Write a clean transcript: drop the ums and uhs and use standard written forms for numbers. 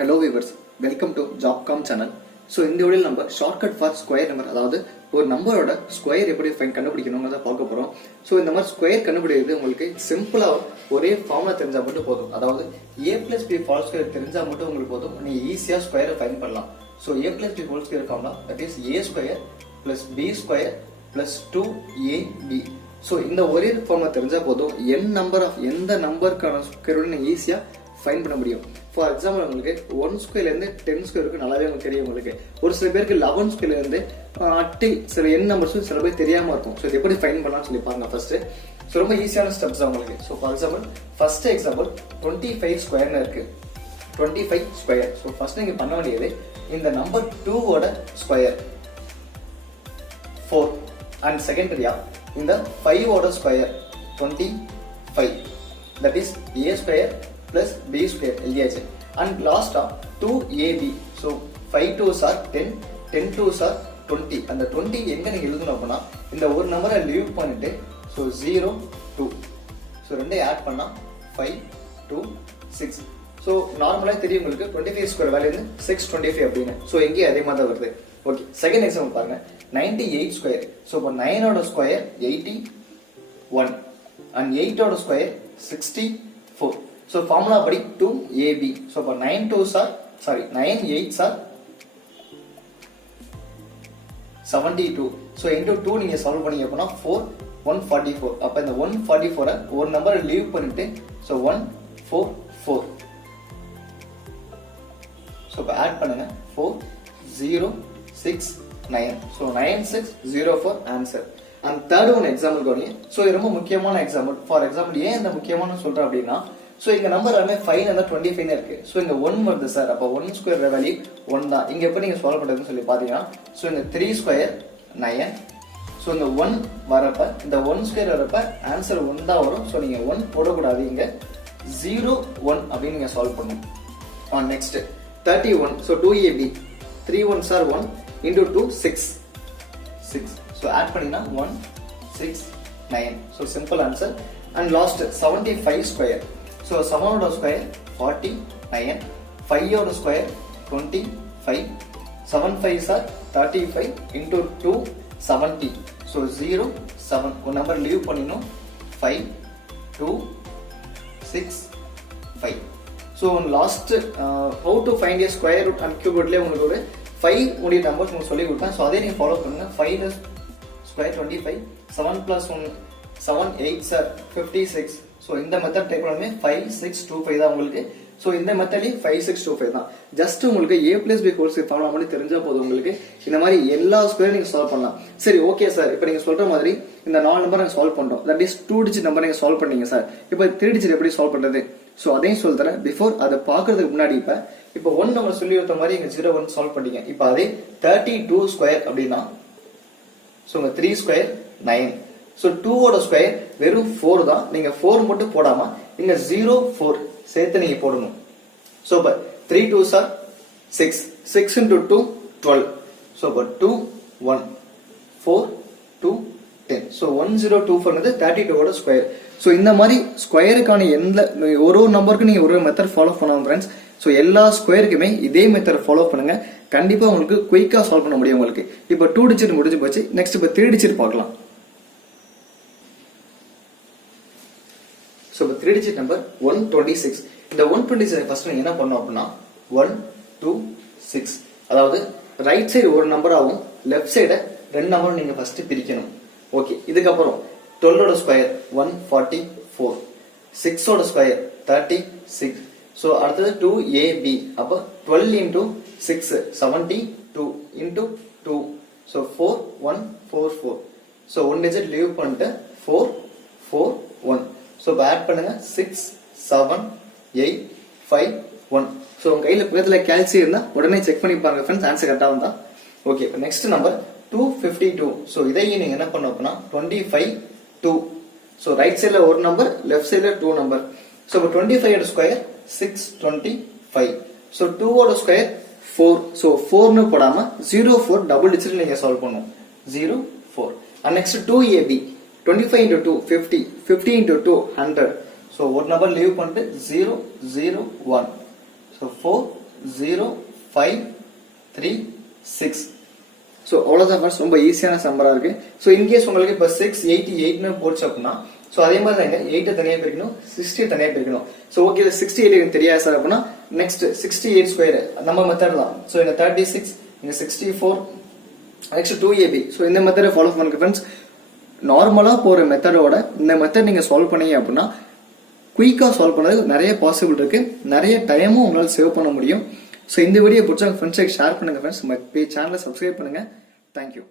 Hello viewers, welcome to Jobcom channel. So இந்த வீடியோல நம்ம ஷார்ட்கட் ஃபார் ஸ்கொயர் நம்பர், அதாவது ஒரு நம்பரோட ஸ்கொயர் எப்படி ஃபைண்ட் கண்டுபிடிக்கணும்ங்கறத பார்க்க போறோம். சோ இந்த மாதிரி ஸ்கொயர் கண்டுபிடிக்கிறது உங்களுக்கு சிம்பிளா ஒரே ஃபார்முலா தெரிஞ்சா மட்டும் போதும். அதாவது a + b ஹோல் ஸ்கொயர் தெரிஞ்சா மட்டும் உங்களுக்கு போதும். நீங்க ஈஸியா ஸ்கொயரை ஃபைண்ட் பண்ணலாம். So a + b whole square formula that is a square + b square + 2ab. So இந்த ஒரே ஃபார்முலா தெரிஞ்சா போதும் n நம்பர் ஆஃப் எந்த நம்பருக்கான ஸ்கொயரோட நீங்க ஈஸியா ஃபைண்ட் பண்ண முடியும். ஃபார் எக்ஸாம்பிள் உங்களுக்கு 1 ஸ்கொயர்ல இருந்து 10 ஸ்கொயருக்கு நல்லாவே உங்களுக்கு தெரியும். உங்களுக்கு ஒரு சில பேருக்கு 11 ஸ்கொயர்ல இருந்து அட்டில் சில n நம்பர்ஸும் சில பேர் தெரியாம இருக்கும். ஸோ இது எப்படி ஃபைண்ட் பண்ணலாம்னு சொல்லி பாருங்க ஃபர்ஸ்ட். ஸோ ரொம்ப ஈஸியான ஸ்டெப்ஸ் தான் உங்களுக்கு. So for example first example 25 ஸ்கொயர்னு இருக்கு. 25 ஸ்கொயர். ஸோ ஃபர்ஸ்ட் நீங்க பண்ண வேண்டியது இந்த நம்பர் 2 ஓட ஸ்கொயர் 4 அண்ட் செகண்டரியா இந்த 5 ஓட square 25. That is a square plus b square எழுதியாச்சு. and last of 2ab. so 5 2s are 10, 10 2s are 20. அந்த 20 எங்க நீங்க எழுதணும் அப்படின்னா இந்த ஒரு நம்பரை லீவ் பண்ணிட்டு so 0 2 so ரெண்டே ஆட் பண்ணா 5 2 6. so நார்மலா தெரியும் உங்களுக்கு 25 ஸ்கொயர் வேல்யூ வந்து 625 அப்படின்னு. so எங்கே அதே மாதிரி தான் வருது. ஓகே, செகண்ட் எக்ஸாம்பிள் பாருங்க 98 ஸ்கொயர். so இப்போ 9 ஓட ஸ்கொயர் 81 and 8 ஓட ஸ்கொயர் 64. So formula படி 2ab. So for 9 2s are 9 8s are 72. So into 2 நீங்க சால்வ் பண்ணீங்க அப்படினா 4 144. அப்ப இந்த 144 ஒரு நம்பரை லீவ் பண்ணிட்டு so 144. So இப்ப ஆட் பண்ணுங்க 4 0 6 9. So 9604 answer. and third one example கவனிங்க. so இது ரொம்ப முக்கியமான எக்ஸாம்பிள். ஃபார் எக்ஸாம்பிள் ஏன் இந்த முக்கியமான சொல்றேன் அப்படின்னா சோ இங்க நம்பர் எல்லாமே 5 and 25 இருக்கு. சோ இங்க 1 வருது சார். அப்ப 1 ஸ்கொயர் வேல்யூ 1 தான். இங்க எப்படி நீங்க சால்வ் பண்றதுன்னு சொல்லி பாத்தீங்கன்னா சோ இந்த 3 ஸ்கொயர் 9. சோ இந்த 1 வரப்ப இந்த 1 ஸ்கொயர் வரப்ப ஆன்சர் 1 தான் வரும். சோ நீங்க 1 போட கூடாது. இங்க 0 1 அப்படி நீங்க சால்வ் பண்ணனும். on next 31. so 2ab 3 1s are 1 into 2 6 6. so add பண்ணீங்கன்னா 1 6 9. so simple answer. and last 75 square. so 7 ஓட ஸ்கொயர் 49, 5 ஓட square 25, 7 5s are 35 into 2 70. so 0 7 ஒரு நம்பர் லீவ் பண்ணினோம் 5 2 6 5. so last how to find a square root and cube rootல உங்களுக்கு ஒரு 5 உடைய numbers உங்களுக்கு சொல்லி கொடுத்தேன். so அதே நீங்க ஃபாலோ பண்ணுங்க. 5 square 25, 7 plus 1 7 8s are 56. so இந்த மெத்தட் டைப் பண்ணவே 5 6 2 5 தான் உங்களுக்கு. so இந்த மெத்தட்லயே 5 6 2 5 தான். ஜஸ்ட் உங்களுக்கு a + b whole square formula மட்டும் தெரிஞ்சா போதும். உங்களுக்கு இந்த மாதிரி எல்லா ஸ்கொயர் நீங்க சால்வ் பண்ணலாம். சரி ஓகே சார், இப்போ நீங்க சொல்ற மாதிரி இந்த 4 நம்பர் நாங்க சால்வ் பண்றோம். தட் இஸ் 2 டிஜிட் நம்பர் நீங்க சால்வ் பண்ணீங்க சார். இப்போ 3 டிஜிட் எப்படி சால்வ் பண்றது? சோ அதையும் சொல்றேன். பிஃபோர் அதை பாக்குறதுக்கு முன்னாடி இப்போ 1 நம்பர் சொல்லி கொடுத்த மாதிரி இங்க 0 1 சால்வ் பண்ணீங்க. இப்போ அதே 32 ஸ்கொயர் அப்படினா சோ 3 ஸ்கொயர் 9. so 2 ஓட ஸ்கொயர் வெறும் 4 தான். நீங்க 4 மட்டும் போடாம இங்க 0 4 சேர்த்து நீங்க போடணும். so but 3 2s are 6, 6 into 2 12. so but 2 1 4 2 10. so 1024 ங்கிறது 32 ஓட ஸ்கொயர். so இந்த மாதிரி ஸ்கொயருக்கான எந்த ஒரு நம்பருக்கு நீங்க ஒரு மெத்தட் ஃபாலோ பண்ணலாம் फ्रेंड्स. so எல்லா ஸ்கொயருக்குமே இதே மெத்தட் ஃபாலோ பண்ணுங்க. கண்டிப்பா உங்களுக்கு குயிக்கா சால்வ் பண்ண முடியும் உங்களுக்கு. இப்போ 2 டிஜிட் முடிஞ்சு போச்சு. நெக்ஸ்ட் இப்போ 3 டிஜிட் பார்க்கலாம். so 3 digit number 126. இந்த 126 ஃபர்ஸ்ட் நீங்க என்ன பண்ணனும் அப்படினா 1 2 6. அதாவது ரைட் சைடு ஒரு நம்பராவும் லெஃப்ட் சைடு ரெண்டு நம்பரும் நீங்க ஃபர்ஸ்ட் பிரிக்கணும். ஓகே, இதுக்கு அப்புறம் 12 ஓட ஸ்கொயர் 144, 6 ஓட ஸ்கொயர் 36. சோ அடுத்து 2ab. அப்ப 12 into 6 72 into 2. so 4144. so 1 digit leave பண்ணிட்டு 441. so ஆட் பண்ணுங்க 6 7 8 5 1. so உங்க கையில பக்கத்துல கால்சி இருந்தா உடனே செக் பண்ணி பாருங்க फ्रेंड्स, ஆன்சர் கரெக்ட்டா வந்தா. ஓகே, இப்போ நெக்ஸ்ட் நம்பர் 252. so இதையும் நீங்க என்ன பண்ணனும் அப்படினா 25 2. so ரைட் சைடுல ஒரு நம்பர், லெஃப்ட் சைடுல 2 நம்பர். so 25 ஓட ஸ்கொயர் 625. so 2 ஓட ஸ்கொயர் 4. so 4 னு போடாம 04 டபுள் டிஜிட் நீங்க சால்வ் பண்ணனும். 04. and next 2ab 25 into 2 50, 50 into 2 100. so ஒரு நம்பர் லீவ் பண்ணிட்டு 0 0 1. so 4 0 5 3 6. ஸோ அவ்வளோதான் ஃப்ரெண்ட்ஸ், ரொம்ப ஈஸியான சம்பராக இருக்கு. ஸோ இன்கேஸ் உங்களுக்கு இப்போ 688 போச்சு அப்படின்னா, ஸோ அதே மாதிரி தாங்க 8 தனியாக பிரிக்கணும், 60 தனியாக பிரிக்கணும். ஸோ ஓகே 68 எனக்கு தெரியாது சார் அப்படின்னா நெக்ஸ்ட் 68 ஸ்கொயர் நம்ம மெத்தட் தான். ஸோ இந்த 36 இங்க 64 நெக்ஸ்ட் 2ab. ஸோ இந்த மெத்தடை ஃபாலோ பண்ணுங்க ஃப்ரெண்ட்ஸ். நார்மலாக போகிற மெத்தடோட இந்த மெத்தட் நீங்கள் சால்வ் பண்ணீங்க அப்படின்னா குயிக்காக சால்வ் பண்ணது நிறைய பாசிபிள் இருக்கு, நிறைய டைமும் உங்களால் சேவ் பண்ண முடியும். ஸோ இந்த வீடியோ பிடிச்சா ஃப்ரெண்ட்ஸுக்கு ஷேர் பண்ணுங்க ஃப்ரெண்ட்ஸ். நம்ம சேனலை சப்ஸ்கிரைப் பண்ணுங்க. தேங்க்யூ.